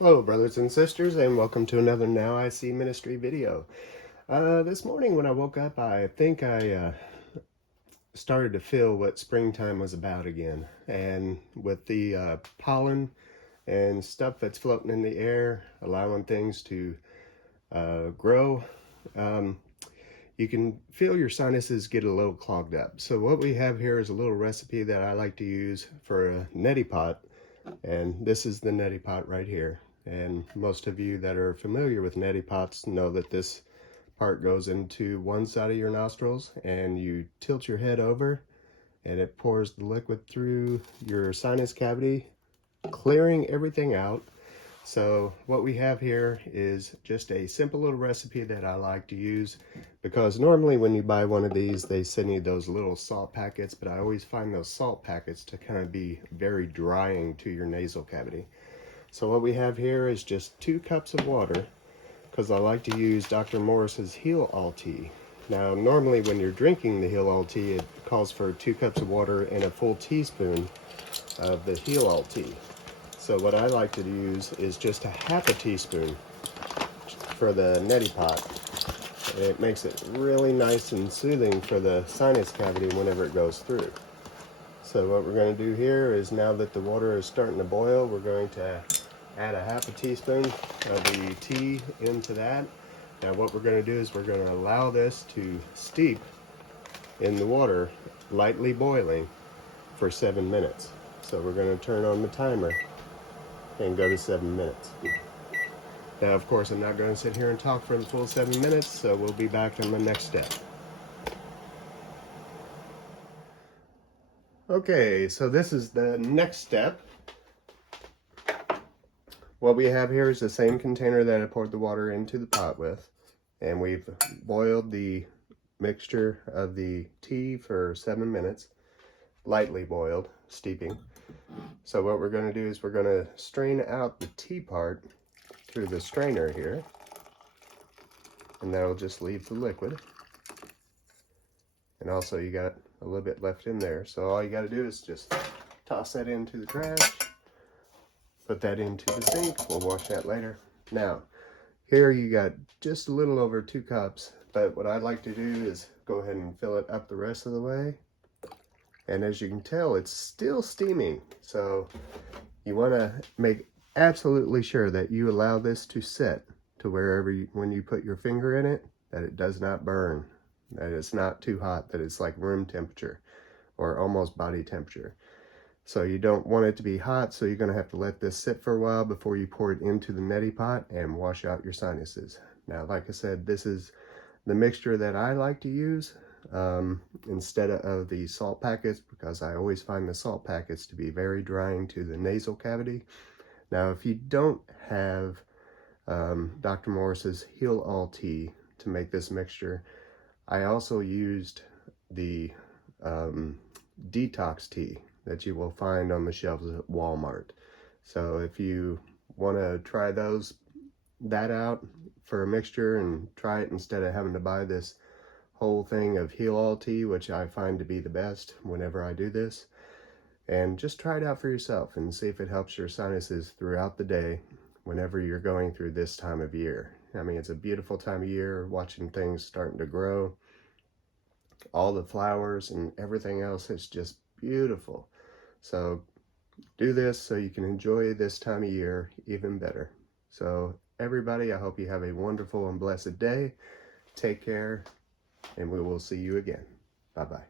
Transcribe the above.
Hello brothers and sisters, and welcome to another Now I See Ministry video. This morning when I woke up, I think I started to feel what springtime was about again. And with the pollen and stuff that's floating in the air, allowing things to grow, um, you can feel your sinuses get a little clogged up. So what we have here is a little recipe that I like to use for a neti pot. And this is the neti pot right here. And most of you that are familiar with neti pots know that this part goes into one side of your nostrils and you tilt your head over and it pours the liquid through your sinus cavity, clearing everything out. So what we have here is just a simple little recipe that I like to use, because normally when you buy one of these, they send you those little salt packets, but I always find those salt packets to kind of be very drying to your nasal cavity. So what we have here is just 2 cups of water, because I like to use Dr. Morris's Heal All Tea. Now normally when you're drinking the Heal All Tea, it calls for 2 cups of water and a full teaspoon of the Heal All Tea. So what I like to use is just a half a teaspoon for the neti pot. It makes it really nice and soothing for the sinus cavity whenever it goes through. So what we're going to do here is, now that the water is starting to boil, we're going to add a half a teaspoon of the tea into that. Now what we're going to do is we're going to allow this to steep in the water, lightly boiling, for 7 minutes. So we're going to turn on the timer and go to 7 minutes. Now, of course, I'm not going to sit here and talk for the full 7 minutes, so we'll be back on the next step. Okay, so this is the next step. What we have here is the same container that I poured the water into the pot with, and we've boiled the mixture of the tea for 7 minutes, lightly boiled, steeping. So what we're going to do is we're going to strain out the tea part through the strainer here, and that'll just leave the liquid. And also you got a little bit left in there, so all you got to do is just toss that into the trash, put that into the sink. We'll wash that later. Now here you got just a little over 2 cups, but what I'd like to do is go ahead and fill it up the rest of the way. And as you can tell, it's still steaming, so you want to make absolutely sure that you allow this to set to wherever when you put your finger in it, that it does not burn, that it's not too hot, that it's like room temperature or almost body temperature. So you don't want it to be hot, so you're going to have to let this sit for a while before you pour it into the neti pot and wash out your sinuses. Now, like I said, this is the mixture that I like to use instead of the salt packets, because I always find the salt packets to be very drying to the nasal cavity. Now, if you don't have Dr. Morris's Heal All Tea to make this mixture, I also used the detox tea that you will find on the shelves at Walmart. So if you want to try that out for a mixture and try it instead of having to buy this whole thing of Heal All Tea, which I find to be the best whenever I do this, and just try it out for yourself and see if it helps your sinuses throughout the day whenever you're going through this time of year. I mean, it's a beautiful time of year, watching things starting to grow. All the flowers and everything else is just beautiful. So do this so you can enjoy this time of year even better. So everybody, I hope you have a wonderful and blessed day. Take care, and we will see you again. Bye-bye.